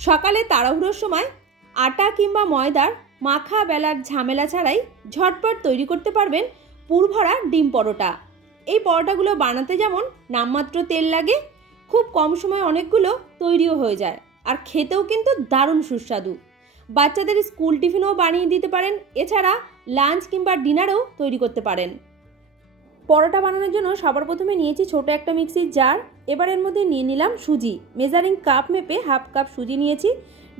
সকালে তাড়াহুড়োর সময় আটা কিংবা ময়দার মাখা বেলার ঝামেলা ছাড়াই ঝটপট তৈরি করতে পারবেন পুরভরা ডিম পরোটা। এই পরোটাগুলো বানাতে যেমন নামমাত্র তেল লাগে, খুব কম সময়ে অনেকগুলো তৈরিও হয়ে যায়, আর খেতেও কিন্তু দারুণ সুস্বাদু। বাচ্চাদের স্কুল টিফিনও বানিয়ে দিতে পারেন, এছাড়া লাঞ্চ কিংবা ডিনারেও তৈরি করতে পারেন। পরোটা বানানোর জন্য সবার প্রথমে নিয়েছি ছোট একটা মিক্সির জার। এবার এর মধ্যে নিয়ে নিলাম সুজি। মেজারিং কাপ মেপে হাফ কাপ সুজি নিয়েছি।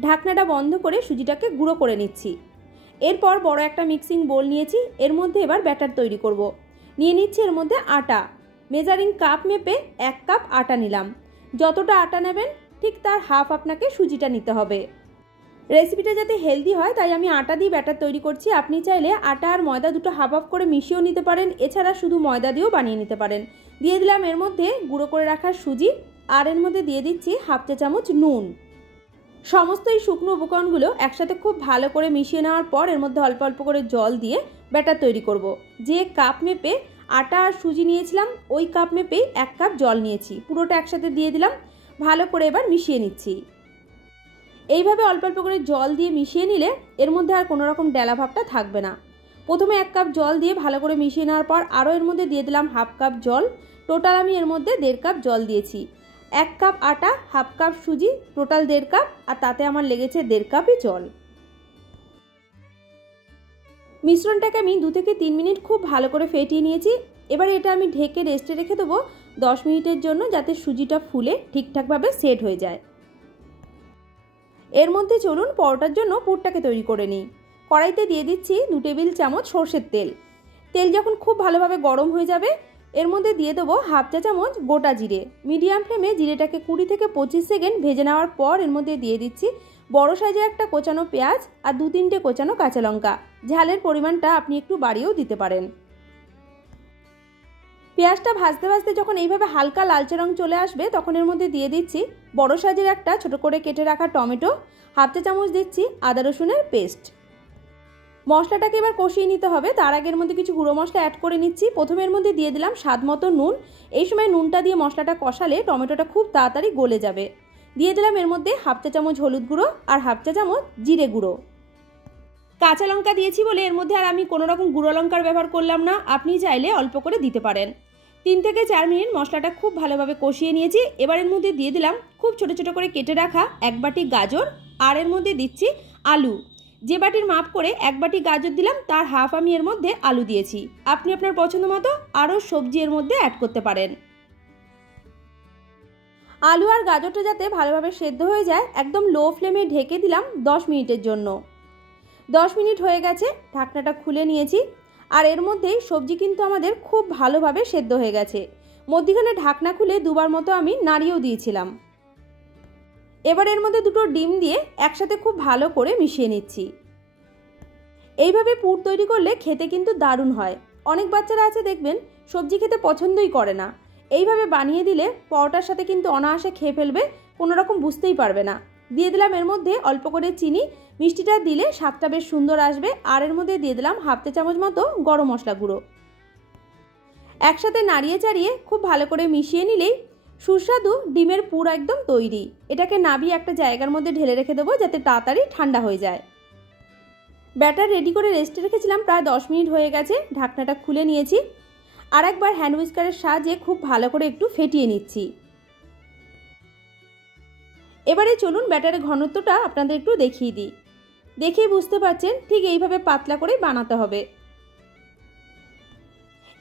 ঢাকনাটা বন্ধ করে সুজিটাকে গুঁড়ো করে নিচ্ছি। এরপর বড় একটা মিক্সিং বোল নিয়েছি, এর মধ্যে এবার ব্যাটার তৈরি করব। নিয়ে নিচ্ছি এর মধ্যে আটা। মেজারিং কাপ মেপে 1 কাপ আটা নিলাম। যতটা আটা নেবেন ঠিক তার হাফ আপনাকে সুজিটা নিতে হবে। রেসিপিটা যাতে হেলদি হয় তাই আমি আটা দিয়ে ব্যাটার তৈরি করছি। আপনি চাইলে আটা আর ময়দা দুটো হাফ হাফ করে মিশিয়েও নিতে পারেন, এছাড়া শুধু ময়দা দিয়েও বানিয়ে নিতে পারেন। দিয়ে দিলাম এর মধ্যে গুঁড়ো করে রাখা সুজি, আর এর মধ্যে দিয়ে দিচ্ছি হাফ চা চামচ নুন। সমস্ত এই শুকনো উপকরণগুলো একসাথে খুব ভালো করে মিশিয়ে নেওয়ার পর এর মধ্যে অল্প অল্প করে জল দিয়ে ব্যাটার তৈরি করব। যে কাপ মেপে আটা আর সুজি নিয়েছিলাম ওই কাপ মেপেই 1 কাপ জল নিয়েছি, পুরোটা একসাথে দিয়ে দিলাম। ভালো করে এবার মিশিয়ে নিচ্ছি। এইভাবে অল্প অল্প করে জল দিয়ে মিশিয়ে নিলে এর মধ্যে আর কোনো রকম ডেলা ভাবটা থাকবে না। প্রথমে 1 কাপ জল দিয়ে ভালো করে মিশিয়ে নেওয়ার পর আরও এর মধ্যে দিয়ে দিলাম হাফ কাপ জল। টোটাল আমি এর মধ্যে 1.5 কাপ জল দিয়েছি। 1 কাপ আটা, হাফ কাপ সুজি, টোটাল 1.5 কাপ, আর তাতে আমার লেগেছে 1.5 কাপই জল। মিশ্রণটাকে আমি 2 থেকে 3 মিনিট খুব ভালো করে ফেটিয়ে নিয়েছি। এবার এটা আমি ঢেকে রেস্টে রেখে দেবো 10 মিনিটের জন্য, যাতে সুজিটা ফুলে ঠিকঠাকভাবে সেট হয়ে যায়। এর মধ্যে চলুন পরোটার জন্য পুরটাকে তৈরি করে নিই। কড়াইতে দিয়ে দিচ্ছি 2 টেবিল চামচ সরষের তেল। তেল যখন খুব ভালোভাবে গরম হয়ে যাবে এর মধ্যে দিয়ে দেবো হাফ চা চামচ গোটা জিরে। মিডিয়াম ফ্লেমে জিরেটাকে 20 থেকে 25 সেকেন্ড ভেজে নেওয়ার পর এর মধ্যে দিয়ে দিচ্ছি বড় সাইজের একটা কোচানো পেঁয়াজ আর 2-3টে কোচানো কাঁচা লঙ্কা। ঝালের পরিমাণটা আপনি একটু বাড়িয়েও দিতে পারেন। পেঁয়াজটা ভাজতে ভাজতে যখন এইভাবে হালকা লালচে রং চলে আসবে তখন এর মধ্যে দিয়ে দিচ্ছি বড় সাইজের একটা ছোট করে কেটে রাখা টমেটো, হাফ চা চামচ দিচ্ছি আদা রসুনের পেস্ট। মশলাটাকে এবার কষিয়ে নিতে হবে। তার আগের মধ্যে কিছু গুঁড়ো মশলা অ্যাড করে নিচ্ছি। প্রথমে এর মধ্যে দিয়ে দিলাম স্বাদ মতো নুন। এই সময় নুনটা দিয়ে মশলাটা কষালে টমেটোটা খুব তাড়াতাড়ি গলে যাবে। দিয়ে দিলাম এর মধ্যে হাফ চা চামচ হলুদ গুঁড়ো আর হাফ চা চামচ জিরে গুঁড়ো। কাঁচা লঙ্কা দিয়েছি বলে এর মধ্যে আর আমি কোনো রকম গুঁড়ো লঙ্কার ব্যবহার করলাম না, আপনি চাইলে অল্প করে দিতে পারেন। 3 থেকে 4 মিনিট মশলাটা খুব ভালোভাবে কষিয়ে নিয়েছি। এবার এর মধ্যে দিয়ে দিলাম খুব ছোট ছোট করে কেটে রাখা 1 বাটি গাজর, আর এর মধ্যে দিচ্ছি আলু। যে বাটির মাপ করে 1 বাটি গাজর দিলাম তার হাফ আমি এর মধ্যে আলু দিয়েছি। আপনি আপনার পছন্দ মতো আরও সবজি এর মধ্যে অ্যাড করতে পারেন। আলু আর গাজরটা যাতে ভালোভাবে সেদ্ধ হয়ে যায় একদম লো ফ্লেমে ঢেকে দিলাম 10 মিনিটের জন্য। 10 মিনিট হয়ে গেছে, ঢাকনাটা খুলে নিয়েছি। আর এর মধ্যেই সবজি কিন্তু আমাদের খুব ভালোভাবে সেদ্ধ হয়ে গেছে। মধ্যিখানে ঢাকনা খুলে 2বার মতো আমি নাড়িয়েও দিয়েছিলাম। এবার এর মধ্যে 2টো ডিম দিয়ে একসাথে খুব ভালো করে মিশিয়ে নিচ্ছি। এইভাবে পুর তৈরি করলে খেতে কিন্তু দারুণ হয়। অনেক বাচ্চারা আছে দেখবেন সবজি খেতে পছন্দই করে না। এইভাবে বানিয়ে দিলে পরোটার সাথে কিন্তু অনায়াসে খেয়ে ফেলবে, কোনো রকম বুঝতেই পারবে না। দিয়ে দিলাম এর মধ্যে অল্প করে চিনি। মিষ্টিটা দিলে স্বাদটা বেশ সুন্দর আসবে। আর এর মধ্যে দিয়ে দিলাম হাফ চা চামচ মতো গরম মশলা গুঁড়ো। একসাথে নাড়িয়ে চাড়িয়ে খুব ভালো করে মিশিয়ে নিলেই সুস্বাদু ডিমের পুর একদম তৈরি। এটাকে নাবিয়ে একটা জায়গার মধ্যে ঢেলে রেখে দেবো যাতে তাড়াতাড়ি ঠান্ডা হয়ে যায়। ব্যাটার রেডি করে রেস্টে রেখেছিলাম, প্রায় 10 মিনিট হয়ে গেছে। ঢাকনাটা খুলে নিয়েছি। আর একবার হ্যান্ড হুইস্কারের সাহায্যে খুব ভালো করে একটু ফেটিয়ে নিচ্ছি। এবারে চলুন ব্যাটারের ঘনত্বটা আপনাদের একটু দেখিয়ে দিই। দেখেই বুঝতে পারছেন ঠিক এইভাবে পাতলা করেই বানাতে হবে।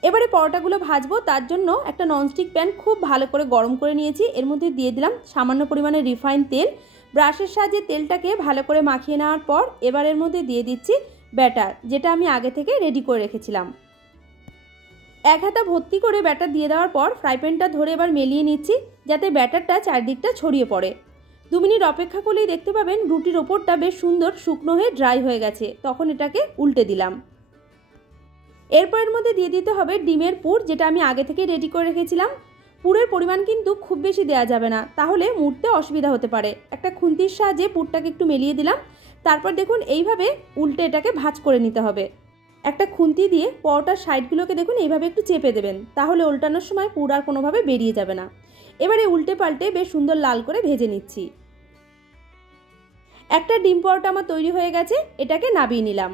এবারে পরোটাগুলো ভাজবো, তার জন্য একটা ননস্টিক প্যান খুব ভালো করে গরম করে নিয়েছি। এর মধ্যে দিয়ে দিলাম সামান্য পরিমাণে রিফাইন তেল। ব্রাশের সাহায্যে তেলটাকে ভালো করে মাখিয়ে নেওয়ার পর এবার এর মধ্যে দিয়ে দিচ্ছি ব্যাটার, যেটা আমি আগে থেকে রেডি করে রেখেছিলাম। 1 হাতা ভর্তি করে ব্যাটার দিয়ে দেওয়ার পর ফ্রাই প্যানটা ধরে এবার মেলিয়ে নিচ্ছি যাতে ব্যাটারটা চারদিকটা ছড়িয়ে পড়ে। 2 মিনিট অপেক্ষা করলেই দেখতে পাবেন রুটির ওপরটা বেশ সুন্দর শুকনো হয়ে ড্রাই হয়ে গেছে। তখন এটাকে উল্টে দিলাম। এরপর এর মধ্যে দিয়ে দিতে হবে ডিমের পুর, যেটা আমি আগে থেকে রেডি করে রেখেছিলাম। পুরের পরিমাণ কিন্তু খুব বেশি দেওয়া যাবে না, তাহলে মুড়তে অসুবিধা হতে পারে। একটা খুন্তির সাহায্যে পুরটাকে একটু মেলিয়ে দিলাম। তারপর দেখুন এইভাবে উল্টে এটাকে ভাঁজ করে নিতে হবে। একটা খুন্তি দিয়ে পরোটার সাইডগুলোকে দেখুন এইভাবে একটু চেপে দেবেন, তাহলে উল্টানোর সময় পুর আর কোনোভাবে বেরিয়ে যাবে না। এবারে উল্টে পাল্টে বেশ সুন্দর লাল করে ভেজে নিচ্ছি। একটা ডিম পরোটা আমার তৈরি হয়ে গেছে, এটাকে নামিয়ে নিলাম।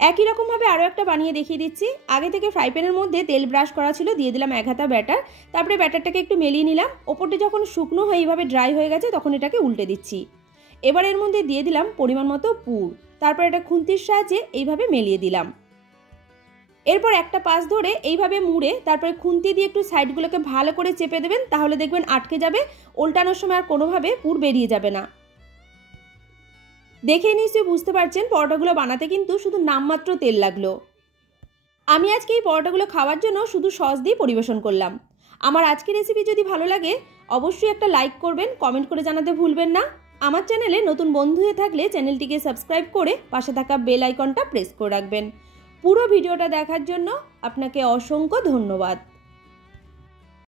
একই রকমভাবে আরও একটা বানিয়ে দেখিয়ে দিচ্ছি। আগে থেকে ফ্রাই প্যানের মধ্যে তেল ব্রাশ করা ছিল, দিয়ে দিলাম 1 হাতা ব্যাটার। তারপরে ব্যাটারটাকে একটু মেলিয়ে নিলাম। ওপরটা যখন শুকনো হয়ে এইভাবে ড্রাই হয়ে গেছে তখন এটাকে উল্টে দিচ্ছি। এবার এর মধ্যে দিয়ে দিলাম পরিমাণ মতো পুর। তারপর এটা খুন্তির সাহায্যে এইভাবে মেলিয়ে দিলাম। এরপর একটা পাশ ধরে এইভাবে মুড়ে তারপরে খুন্তি দিয়ে একটু সাইডগুলোকে ভালো করে চেপে দেবেন, তাহলে দেখবেন আটকে যাবে। ওল্টানোর সময় আর কোনোভাবে পুর বেরিয়ে যাবে না। দেখে নিশ্চয়ই বুঝতে পারছেন পরোটাগুলো বানাতে কিন্তু শুধু নামমাত্র তেল লাগলো। আমি আজকে এই পরোটাগুলো খাওয়ার জন্য শুধু সস দিয়ে পরিবেশন করলাম। আমার আজকের রেসিপি যদি ভালো লাগে অবশ্যই একটা লাইক করবেন, কমেন্ট করে জানাতে ভুলবেন না। আমার চ্যানেলে নতুন বন্ধু হয়ে থাকলে চ্যানেলটিকে সাবস্ক্রাইব করে পাশে থাকা বেল আইকনটা প্রেস করে রাখবেন। পুরো ভিডিওটা দেখার জন্য আপনাকে অসংখ্য ধন্যবাদ।